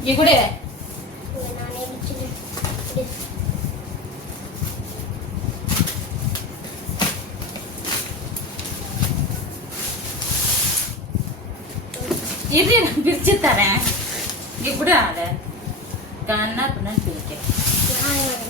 இங்க கூட. இங்க நான் பிரிச்சு தரேன். இங்க கூட ஆட கண்ணா பண்ணு பிரிக்கிறேன்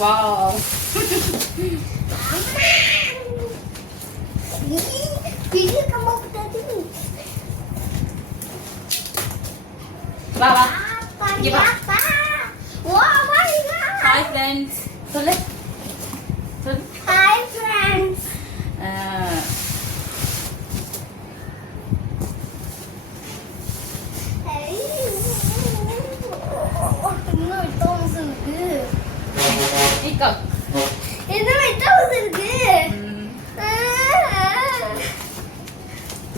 Wow. Bye. Give up. Wow, Hi friends. So let's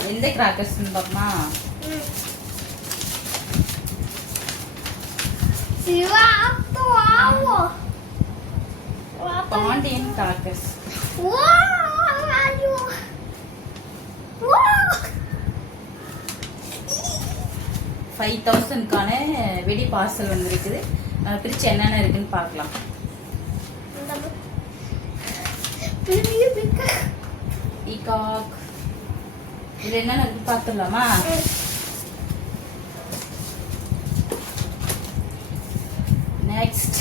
எந்த கிராக்கர்ஸ் பாப்பமா ம். சிவா, அத்து வாவோ. வாப்பா. பாண்டியன் கிராக்கர்ஸ். ஃபைவ் தௌசண்ட்கான வெடி பார்சல் வந்திருக்குது பிரிச்சு என்னென்ன இருக்குன்னு பார்க்கலாம் இந்த பு- பெரிய பிக்கா. இது என்னென்ன பார்த்துடலாமா? நெக்ஸ்ட்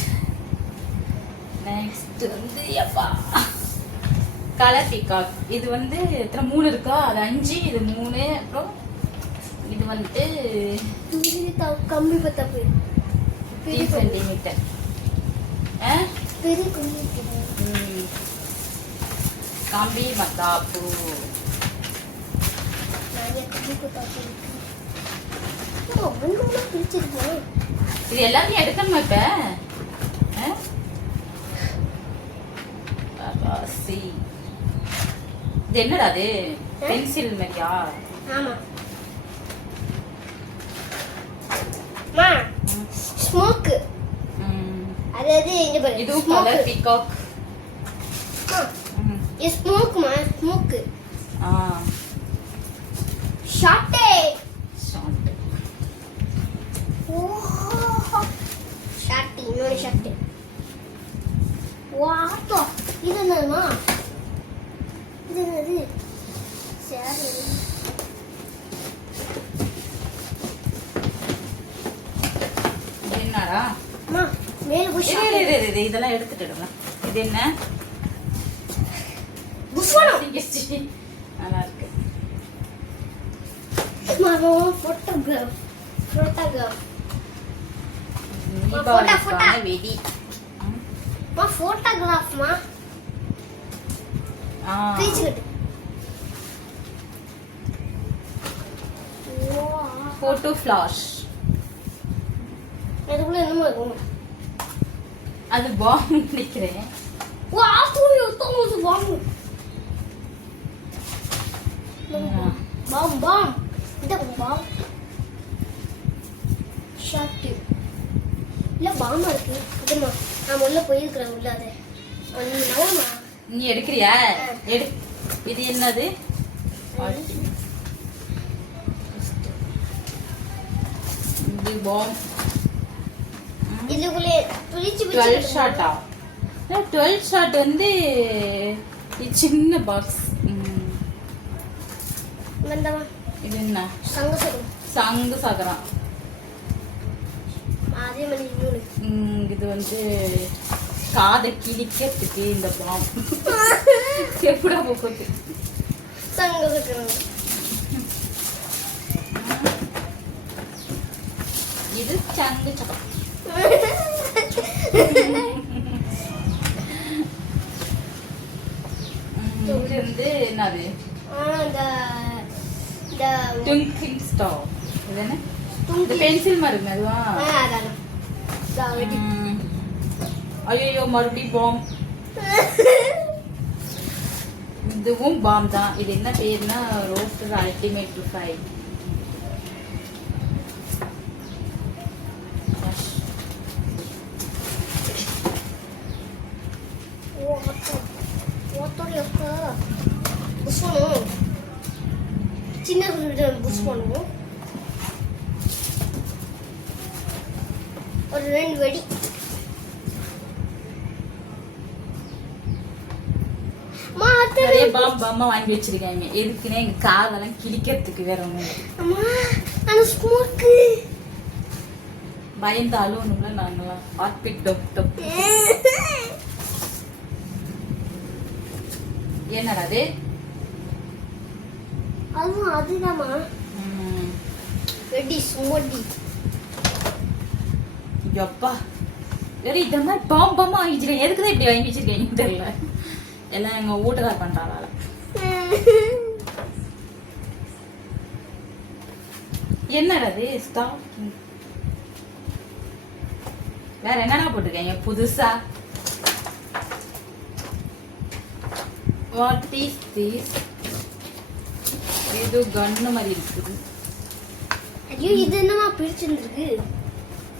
நெக்ஸ்ட் வந்து எப்பா? கலர் பீகாக் இது வந்து எத்தனை மூணு இருக்கா? அது அஞ்சு இது மூணு அப்புறம் இது வந்துட்டு கம்பி பத்தா போய். த்ரீ பெரிய கம்பி. சென்டிமீட்டர் பெரிய ஒண்ணா பிரிச்சிருக்கேன். இது எல்லாத்தையும் எடுக்கணுமா இப்ப. இது என்னடா அது பென்சில் மாதிரியா ஆமா. ம். அதாவது இதுவும். கலர் பீகாக் அம்மா, இது smoke மா, smoke. ஆ Shot. ஷார்ட் ஓ, shot, இன்னொரு shot. வாத்தா, இது என்னதும்மா? இது என்னது? சரி. என்னடா அம்மா, மேல போய் இதெல்லாம் எடுத்துட்டு. இது என்ன. நல்லா இருக்கு. வெடி ம். மா. ஃபிளாஷ் என்னமோ இருக்கும். அது பாம் நினைக்கிறேன் வா. Bomb bomb. இந்த பாம் ஷாட் இல்ல பாமா இருக்கு. இதுமா நான் உள்ள போயிருக்கிறேன் உள்ள அது. நவமா நீ எடுக்கிறியா? எடு. இது என்னது? இது பாம். இதுக்குள்ளே பிரிச்சு டுவெல் பிரிச்சு ஷாட்டா டுவெல் ஷாட் வந்து சின்ன பாக்ஸ் இது என்ன சங்கசரம் சங்கு சகரம் அதே மாதிரி இது வந்து காதை கிழிக்கிறதுக்கு இந்த பாம் எப்படா போக்குது சங்கு சக்கரம் இது சங்கு சக்கரம் இது வந்து என்னது இந்த இந்த ட்விங்கிங் ஸ்டார் இது என்ன இந்த தும்பி பென்சில் மருங்க அதுவா. ஐயோ மறுபடியும் பாம். இதுவும் பாம் தான். இது என்ன பேர்னா ரோஸ்டர் அல்டிமேட் ஃப்ரை. பண்ணுவோம். ஒரு ரெண்டு வெடி. நிறைய பாம் பாமா வாங்கி வச்சிருக்காங்க. எதுக்குன்னா எங்க காதெல்லாம் கிழிக்கிறதுக்கு வேற ஸ்மோக்கு பயந்தாலும் ஒண்ணுல நாங்களாம் ஹார்ட் பீட் டொப் டொப் என்னடா அது? அதுவும் அதுதாம்மா. ரெடி சோடி சுமடி எப்பா வேற இந்த மாதிரி பாம் பாமா வாங்கி வச்சிருக்கேன் எதுக்கு தான் இப்படி வாங்கி வச்சிருக்கீங்கன்னு தெரியல. எல்லாம் எங்க வீட்டுக்கார பண்ணுறாங்க வேலை என்னடா ஸ்டாப் வேற என்னடா போட்டிருக்கீங்க? புதுசா? வாட் இஸ் திஸ் ஏதோ கன்னு மாதிரி இருக்குது. ஐயோ இது என்னம்மா பிரிச்சிருந்துருக்கு?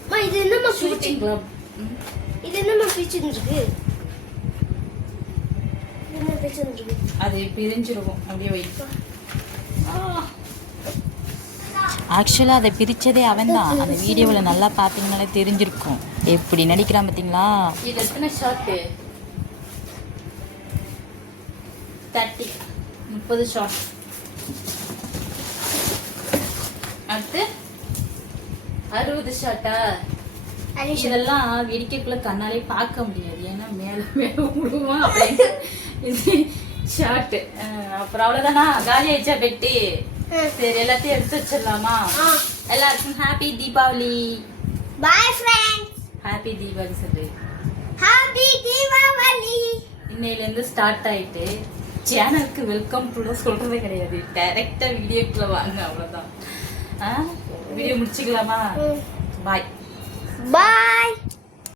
அம்மா இது என்னம்மா பிரிச்சு இது என்னம்மா பிரிச்சிருந்துருக்கு? இது என்ன பிரிச்சிருந்துருக்கு? அது பிரிஞ்சிருக்கும். அப்படியே வை. ஆக்சுவலாக அதை பிரித்ததே அவன் தான் அந்த வீடியோவில் நல்லா பார்த்தீங்கனாலே தெரிஞ்சிருக்கும். எப்படி நடிக்கிறான் பார்த்தீங்களா? இது எத்தனை ஷார்ட்டு தேர்ட்டி முப்பது ஷார்ட் அடுத்து அறுபது அனிஷா இதெல்லாம் வெடிக்கக்குள்ள கண்ணாலே பார்க்க முடியாது. ஏன்னா மேல மேல அப்படின்னு. இது ஷார்ட் அப்புறம் அவ்வளவுதானா? காலி ஆயிடுச்சா பெட்டி? சரி எல்லாத்தையும் எடுத்து வச்சிடலாமா? எல்லாருக்கும் happy Deepavali. Bye friends happy Deepavali சொல்லு. ஹாப்பி தீபாவளி. இன்னையில இருந்து ஸ்டார்ட் ஆயிட்டு சேனலுக்கு வெல்கம் டு சொல்றதே கிடையாது. டைரக்டா வீடியோக்குள்ள வாங்க அவ்வளவுதான். வீடியோ முடிச்சுக்கலாமா? பாய் பாய்